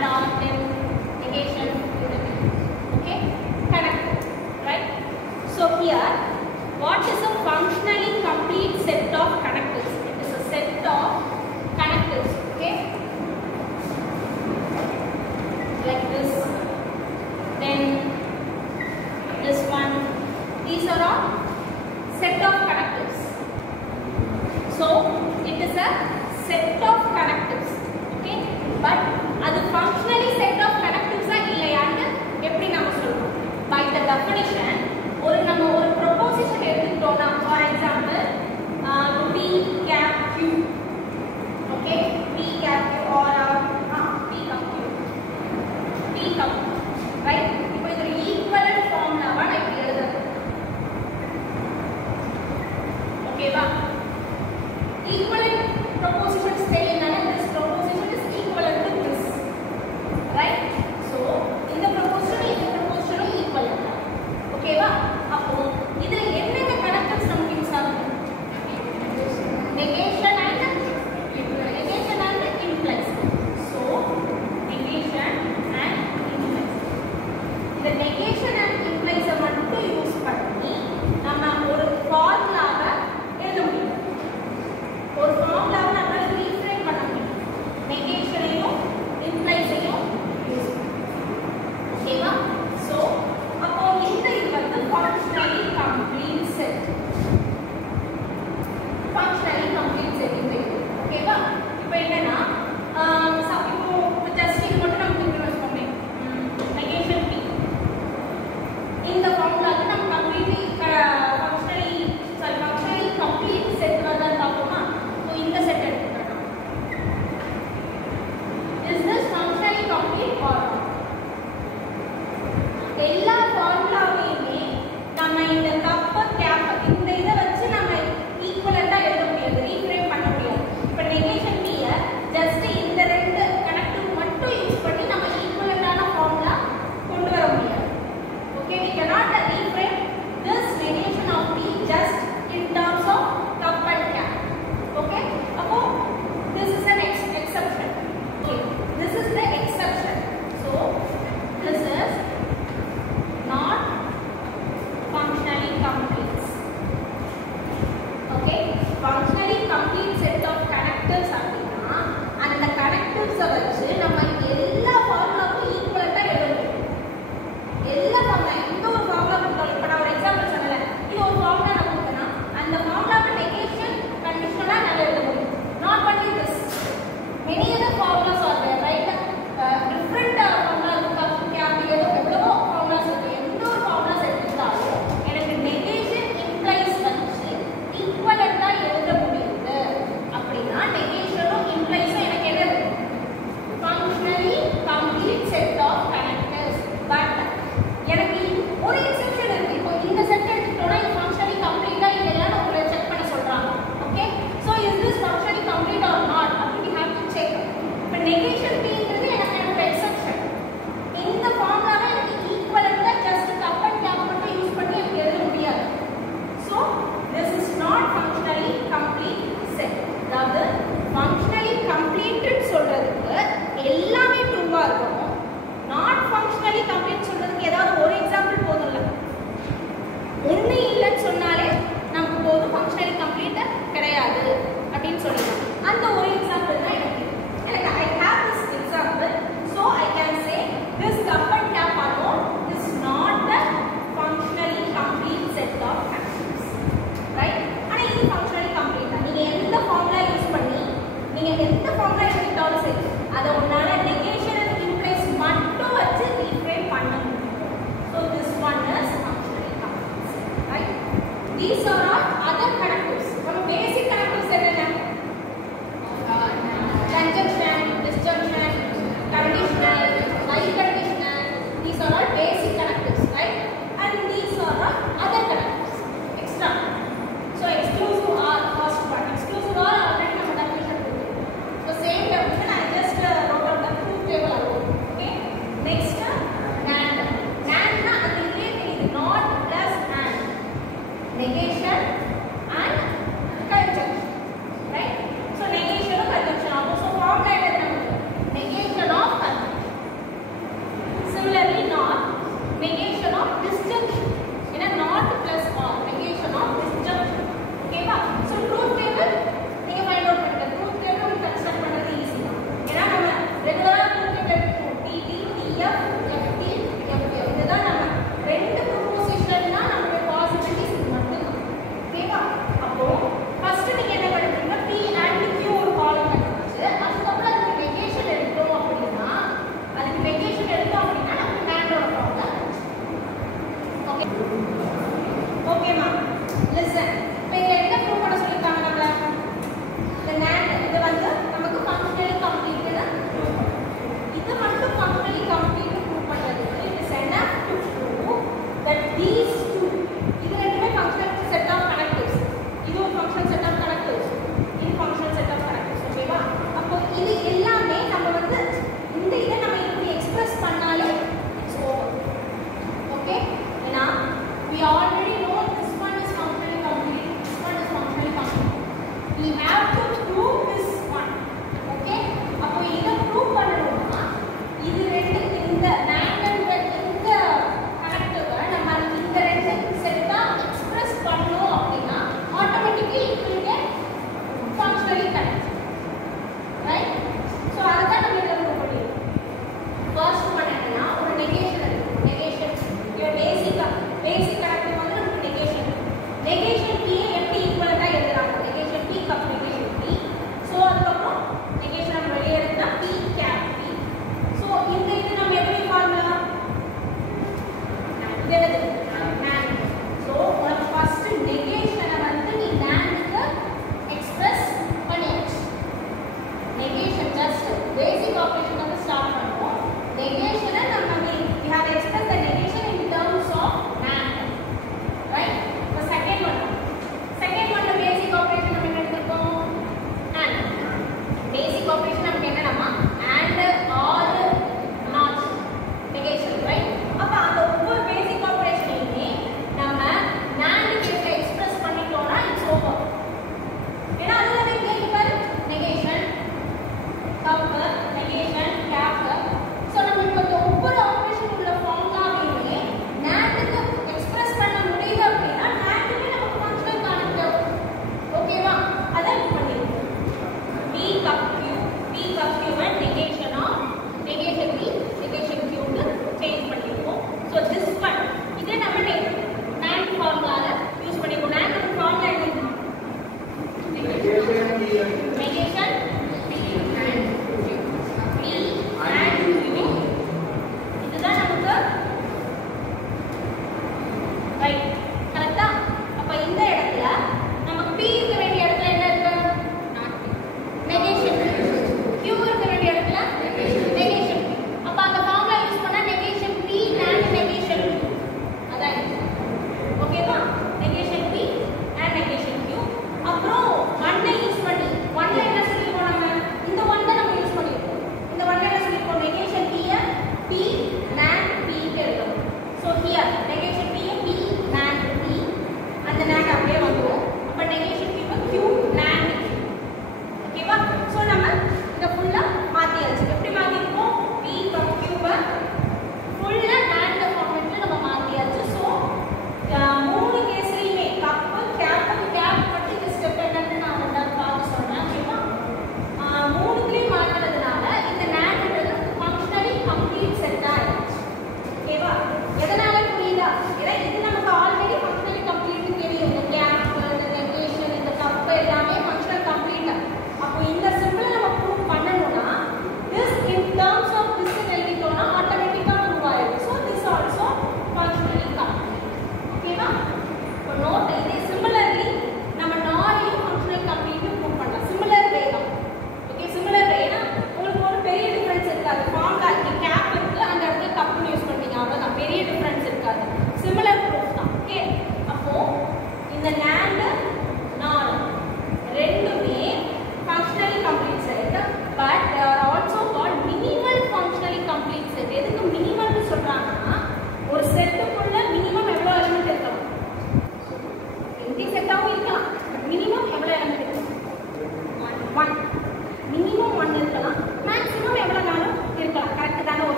and or then negation, okay, connected, right? So here, what is a functionally complete set of connectives? It is a set of connectives, okay, like this, then this one. These are all set of connectives. So it is a set of connectives, okay, but அது functionally set of connectives இல்லையான்னு எப்படி நாம சொல்றோம்? By the definition, நம்ம ஒரு proposition எடுத்துட்டோம்னா, for example P cap Q, okay, P cap Q or P cap Q, P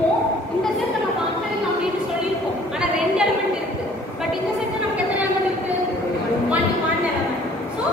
இப்போ இந்த செட் நம்ம functionally complete சொல்லிருக்கோம். ஆனா ரெண்டு எலிமெண்ட் இருக்கு. பட் இந்த செட்ல நமக்கு எத்தனை எலிமெண்ட் இருக்கு? one element. So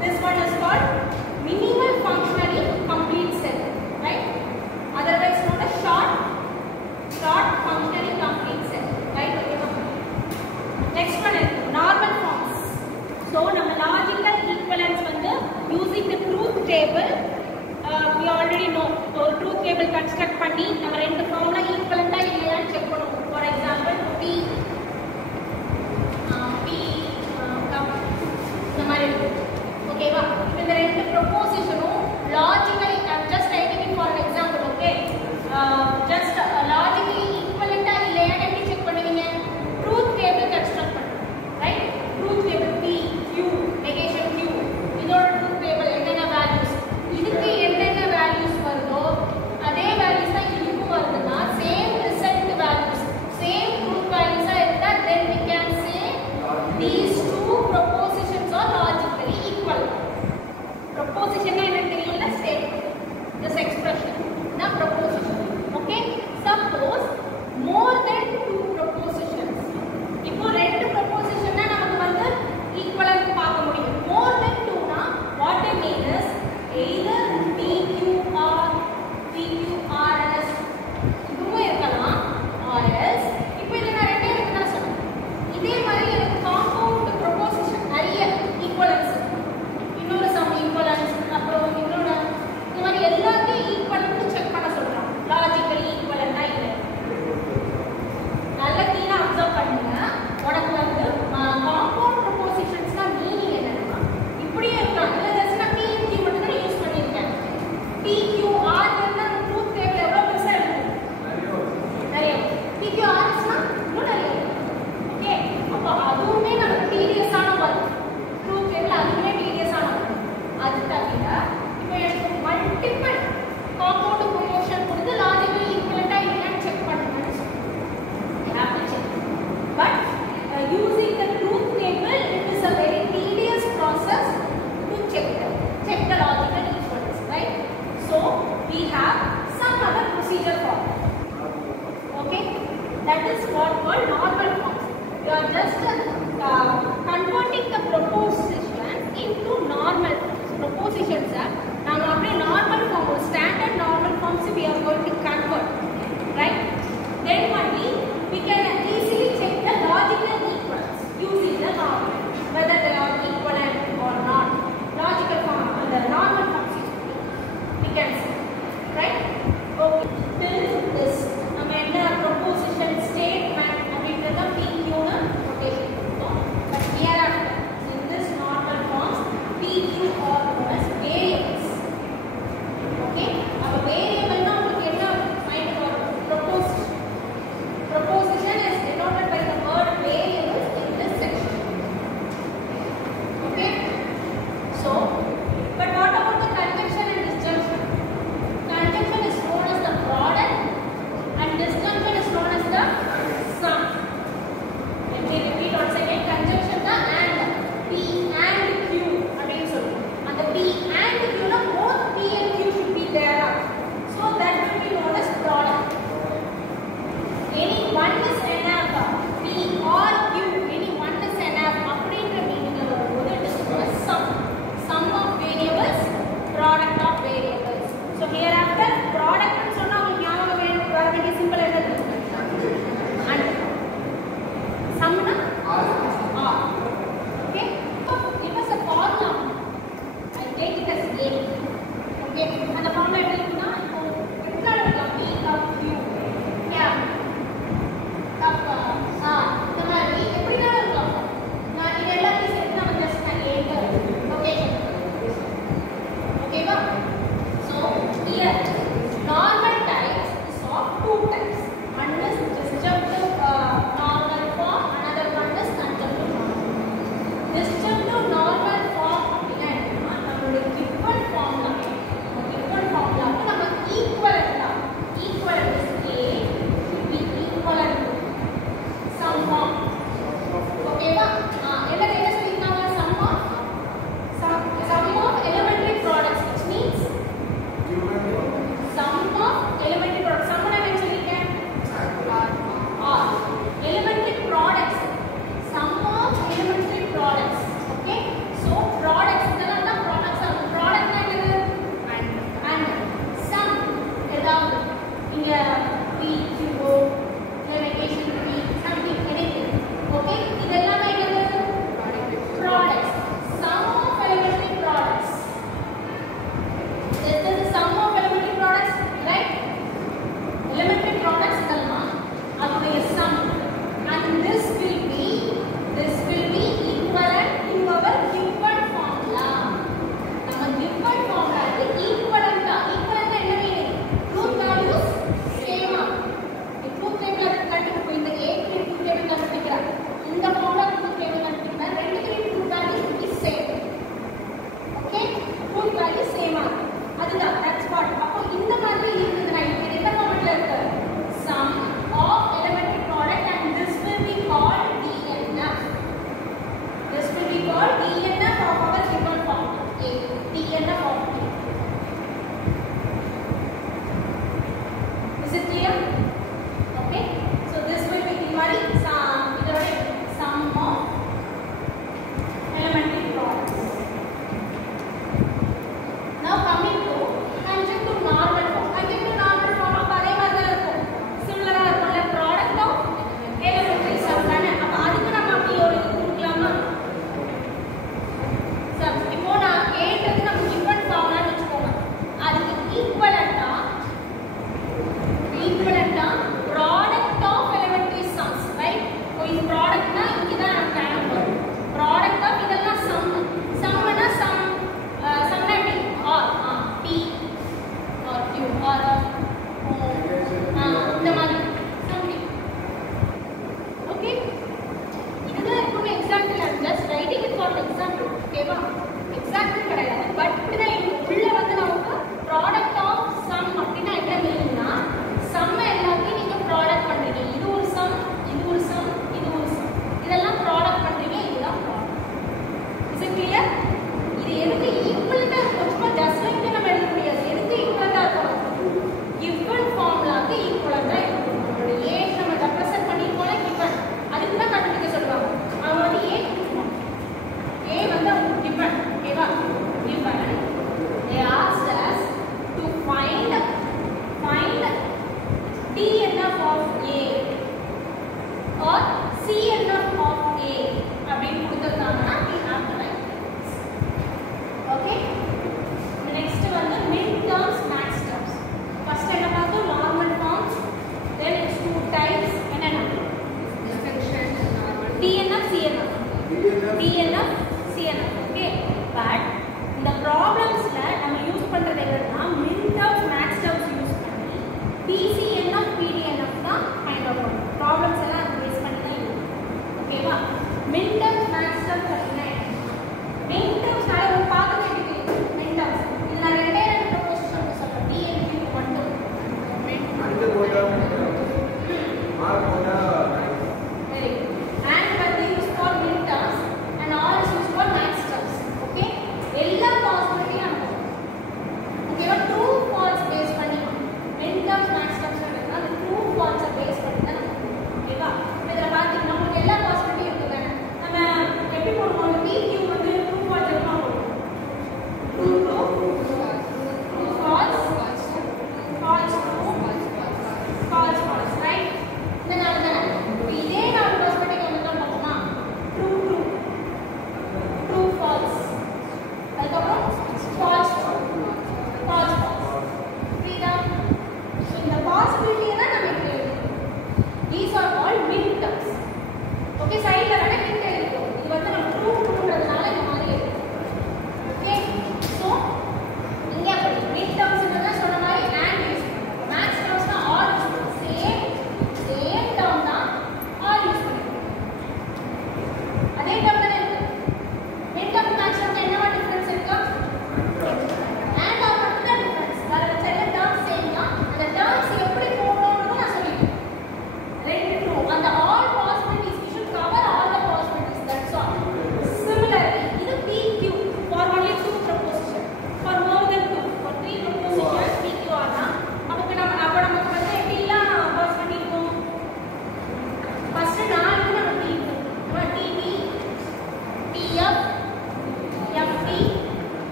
this one is called minimal functionally complete set, right? Otherwise known as short functionally complete set, right? Okay. Next one is normal forms. So நம்ம logical equivalence வந்து using the truth table, we already know. So truth table construct பண்ணி நம்ம ரெண்டு ஃபார்ம்ல ஈக்குவலண்டா இல்லையான்னு check பண்ணுவோம். For example P இந்த மாதிரி இருக்கு. ஓகேவா? இப்போ இந்த ரெண்டு ப்ரொபோசிஷனும் logically just writing it for an example, okay? Just logically equivalent இல்லையான்னு எப்படி செக் பண்ணுவீங்க? Truth table construct பண்ணுங்க, right? Truth table P Q negation Q இதோட truth table என்னென்ன values, இதுக்கு என்னென்ன values வருதோ அதே values தான் இதுக்கும் வருதுன்னா same result values, same truth values இருந்தா then we can say these two propositions are logically equal. Proposition என்ன தெரியல, statement, this expression na proposition. Okay, suppose more than two propositions, இப்போ ரெண்டு proposition னா நமக்கு வந்து equivalent பார்க்க முடியும். More than two னா what I mean is either PQR PQRS இதுவும் இருக்கலாம், or else இப்போ இதுல நான் ரெண்டே இருக்குன்னு சொன்னேன். இதே மாதிரி எனக்கு compound proposition நிறைய equivalence, இன்னொரு sum equivalence, அப்புறம் இன்னொரு இந்த மாதிரி எல்லாத்தையும் equivalent செக் பண்ண சொல்றோம். லாஜிக்கலி ஈக்குவலண்டா இல்ல, நல்ல கீழ அப்சர்வ் பண்ணுங்க. உனக்கு வந்து காம்பவுண்ட் ப்ரொபோசிஷன்ஸ்னா மீனிங் என்னன்னா இப்படியே இருக்கலாம். இல்ல ஜஸ்ட் நான் P Q மட்டும் தான் யூஸ் பண்ணிருக்கேன். P Q R ன்னா ட்ரூத் டேபிள் எவ்வளவு பெருசா இருக்கும்? நிறைய. P Q R னா இன்னும் நிறைய. ஓகே, அப்ப அதுவுமே நமக்கு டீடியஸான வரும். ட்ரூத் டேபிள் அதுவுமே டீடியஸான வரும். அது தவிர இப்போ எனக்கு மல்டிபிள் காம்பவுண்ட் ப்ரொபோசிஷன் கொடுத்து லாஜிக்கலி ஈக்குவலண்டா இல்லையான்னு செக் பண்ணுங்கன்னு சொல்றேன். You have to check. But using the truth table, it is a very tedious process to check the logical equivalence, right? So we have some other procedure for that. Okay, that is what called normal forms. You are just converting the proposition into normal forms. Propositions are now normal form, standard normal forms we are going to convert, right? Then only we can easily check the logical equivalence using the normal, whether they are equivalent or not. Logical form, the normal forms we can see, right? Okay, till this நம்ம என்ன proposition statement அப்படின்றத PQ னு notation கொடுத்தோம். But here after in this normal forms PQ are known as variables. Okay, அப்ப variable னா உங்களுக்கு என்ன mind வரும்? proposition. Proposition is denoted by the word variables in this section. Okay, so but what about the conjunction and disjunction? Conjunction is known as the product and disjunction is known as the sum. Let me repeat once again. Conjunction the and P and Q அப்படினு சொல்றோம். அந்த P and Q ல both P and Q should be there. So that will be known as product. Any one is enough, P or Q, any one is enough அப்படின்ற மீனிங்ல வரும்போது it is known as sum. Sum of variables, product of variables. So hereafter product னு சொன்னா உங்களுக்கு ஞாபகம் வர வேண்டிய simple என்னது? And. Sum na R. Okay, so give us a formula. I take it as A. Okay, and the formula எப்படி இருக்குன்னா இப்போ எடுத்துக்கலாம் P of Q. Yeah. இந்த மாதிரி எப்படினாலும் இருக்கலாம். நான் இது எல்லாத்தையும் சேர்த்து நம்ம ஜஸ்ட் நான் ஏங்க லொகேஷன். ஓகேவா? So here normal types is of two types. One is disjunctive normal form, another one is conjunctive normal. Disjunctive normal form அப்படின்னா என்னன்னா நம்மளுடைய given formula நம்ம equivalent is A should be equivalent to sum of. ஓகேவா? என்ன சொல்லிருக்காங்க? sum of elementary products, which means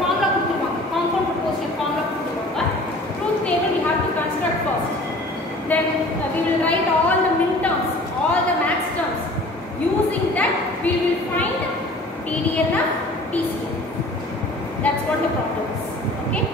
formula கொடுத்துருவாங்க, compound proportion formula கொடுத்துருவாங்க. Truth table we have to construct first. Then we will write all the min terms, all the max terms. Using that we will find TDNF, TCF. That's what the problem is. Okay.